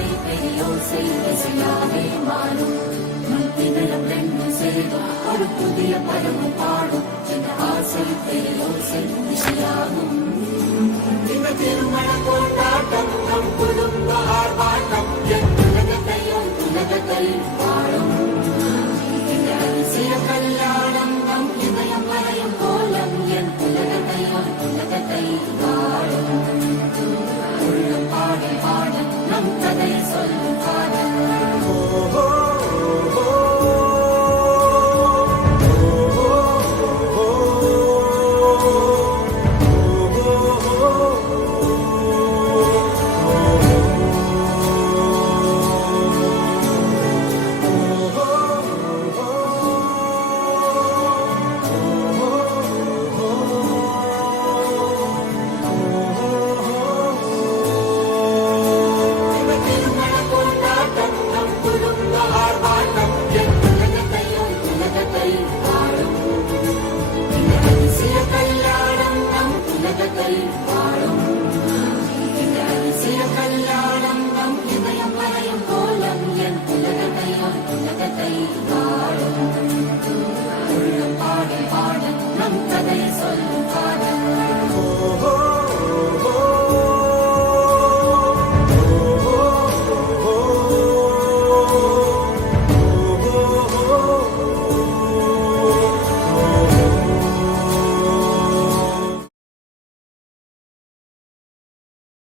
ஆசை பெரியோசை இசையாவே மாறும் மத்திகளும் ரெண்டும் சேரும் ஒரு புதிய பதமும் பாடும் இந்த ஆசை பெரியோசை இசையாகும் இந்த திருமண கொண்டாட்டம் நம் குடும்ப ஆர்ப்பாட்டம் என் உலகத்தையும் வாழும் இந்த அதிசய கல்யாணம் நம் இதயம் வரையும் கோலம் என் உலகத்தை வாழும் பாட பாட நம் கதை சொல்ல